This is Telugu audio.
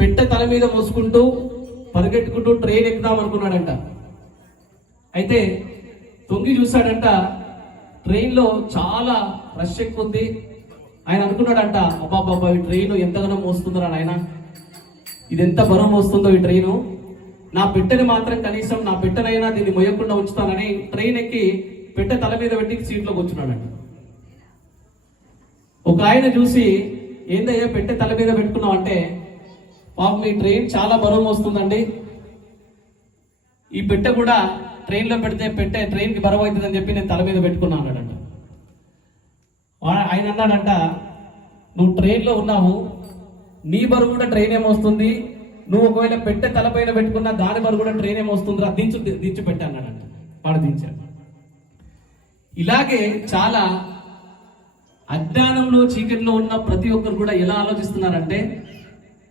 పెట్టె తల మీద మోసుకుంటూ పరిగెట్టుకుంటూ ట్రైన్ ఎక్కుదాం అనుకున్నాడంట. అయితే తొంగి చూశాడంట, ట్రైన్లో చాలా రష్ ఎక్కువ ఉంది. ఆయన అనుకున్నాడంట, అబ్బాబ్బా ఈ ట్రైన్ ఎంతగానో మోస్తుందిరా నాయన, ఇది ఎంత బరువు మోస్తుందో ఈ ట్రైను, నా పెట్టెని మాత్రం కనీసం నా పెట్టెనైనా దీన్ని మొయ్యకుండా ఉంచుతానని ట్రైన్ ఎక్కి పెట్టె తల మీద పెట్టి సీట్లో కూర్చున్నాడంట. ఒక ఆయన చూసి, ఏందయ్యా పెట్టె తల మీద పెట్టుకున్నావు అంటే, పాపం ఈ ట్రైన్ చాలా బరువు మోస్తుందండి, ఈ పెట్టె కూడా ట్రైన్లో పెడితే పెట్టె ట్రైన్కి బరువు అవుతుందని చెప్పి నేను తల మీద పెట్టుకున్నా అన్నాడంట. ఆయన అన్నాడంట, నువ్వు ట్రైన్లో ఉన్నావు, నీ బరువు కూడా ట్రైన్ ఏమొస్తుంది, నువ్వు ఒకవేళ పెట్టె తలపైన పెట్టుకున్నా దాని బరువు కూడా ట్రైన్ ఏమొస్తుంది, రా దించు పెట్టే అన్నాడంట. వాడు దించాడు. ఇలాగే చాలా అజ్ఞానంలో చీకటిలో ఉన్న ప్రతి ఒక్కరు కూడా ఎలా ఆలోచిస్తున్నారంటే,